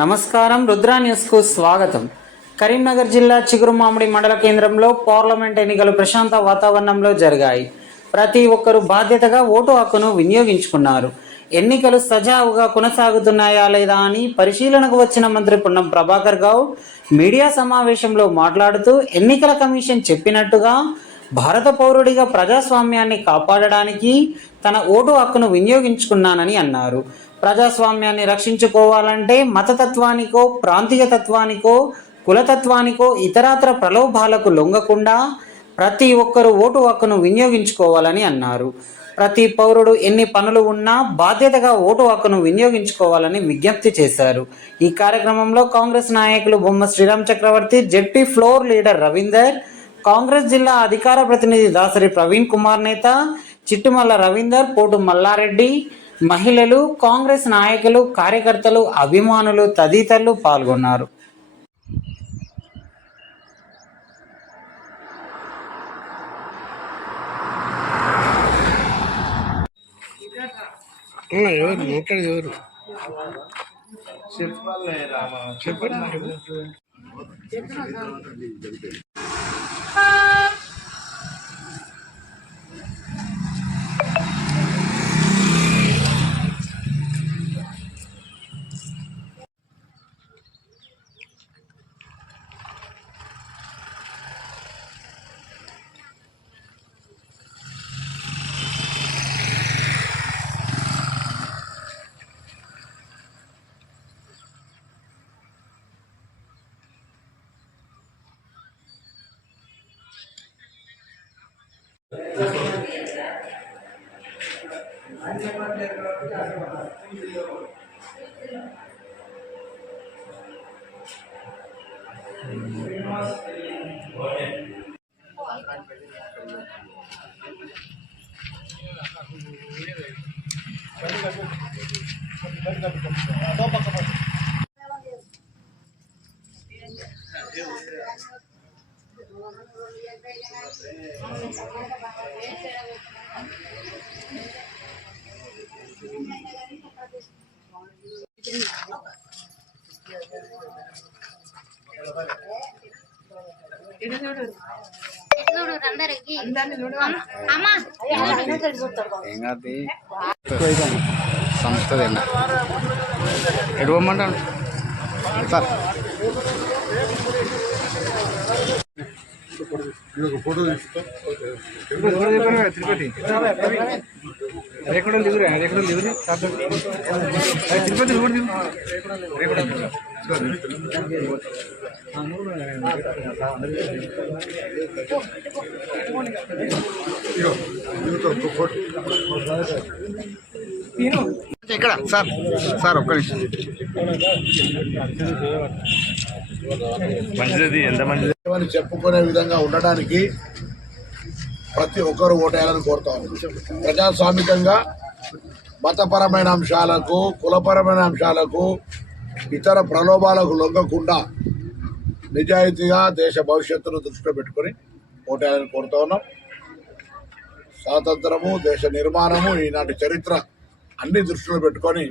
నమస్కారం, రుద్రా న్యూస్కు స్వాగతం. కరీంనగర్ జిల్లా చిగురుమామిడి మండల కేంద్రంలో పార్లమెంట్ ఎన్నికలు ప్రశాంత వాతావరణంలో జరిగాయి. ప్రతి ఒక్కరూ బాధ్యతగా ఓటు హక్కును వినియోగించుకున్నారు. ఎన్నికలు సజావుగా కొనసాగుతున్నాయా లేదా అని పరిశీలనకు వచ్చిన మంత్రి పొన్నం ప్రభాకర్ గౌడ్ మీడియా సమావేశంలో మాట్లాడుతూ ఎన్నికల కమిషన్ చెప్పినట్టుగా భారత పౌరుడిగా ప్రజాస్వామ్యాన్ని కాపాడడానికి తన ఓటు హక్కును వినియోగించుకున్నానని అన్నారు. ప్రజాస్వామ్యాన్ని రక్షించుకోవాలంటే మతతత్వానికో, ప్రాంతీయతత్వానికో, కులతత్వానికో, ఇతరత్ర ప్రలోభాలకు లొంగకుండా ప్రతి ఒక్కరూ ఓటు హక్కును వినియోగించుకోవాలని అన్నారు. ప్రతి పౌరుడు ఎన్ని పనులు ఉన్నా బాధ్యతగా ఓటు హక్కును వినియోగించుకోవాలని విజ్ఞప్తి చేశారు. ఈ కార్యక్రమంలో కాంగ్రెస్ నాయకులు Bomma Sriram Chakravarthi, ZP floor leader Ravinder, Congress జిల్లా అధికార ప్రతినిధి దాసరి ప్రవీణ్ కుమార్ నేత, చిట్టుమల్ల రవీందర్, పోటు మల్లారెడ్డి, మహిళలు, కాంగ్రెస్ నాయకులు, కార్యకర్తలు, అభిమానులు తదితరులు పాల్గొన్నారు. సంస్థ ఎడవమంటాను సార్. ఫోటో తిరుపతి రేకుండా దిగురు రేకుండా దిగురు తిరుపతి రేకుండా ఇక్కడ సార్ సార్ ఒక్క నిమిషం. మంచిది, ఎంత మంచిది అని చెప్పుకునే విధంగా ఉండడానికి ప్రతి ఒక్కరు ఓటేయాలని కోరుతా ఉన్నాం. ప్రజాస్వామికంగా మతపరమైన అంశాలకు, కులపరమైన అంశాలకు, ఇతర ప్రలోభాలకు లొంగకుండా నిజాయితీగా దేశ భవిష్యత్తును దృష్టిలో పెట్టుకుని ఓటేయాలని కోరుతా ఉన్నాం. స్వాతంత్రము, దేశ నిర్మాణము, ఈనాటి చరిత్ర అన్ని దృష్టిలో పెట్టుకొని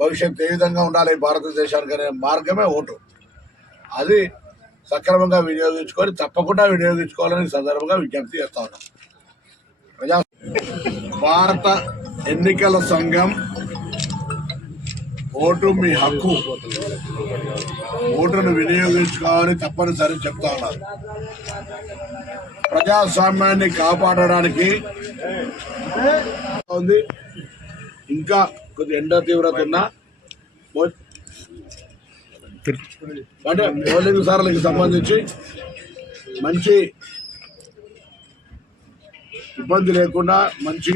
భవిష్యత్తు ఏ విధంగా ఉండాలి భారతదేశానికి అనే మార్గమే ఓటు. అది సక్రమంగా వినియోగించుకొని తప్పకుండా వినియోగించుకోవాలని సందర్భంగా విజ్ఞప్తి చేస్తా ఉన్నాం. భారత ఎన్నికల సంఘం ఓటు మీ హక్కు, ఓటును వినియోగించుకోవాలని తప్పనిసరి చెప్తా ఉన్నారు. ప్రజాస్వామ్యాన్ని కాపాడడానికి ఉంది. ఇంకా కొద్ది ఎండ తీవ్రత ఉన్నా అంటే పోలింగ్ సార్లకు సంబంధించి మంచి ఇబ్బంది లేకుండా మంచి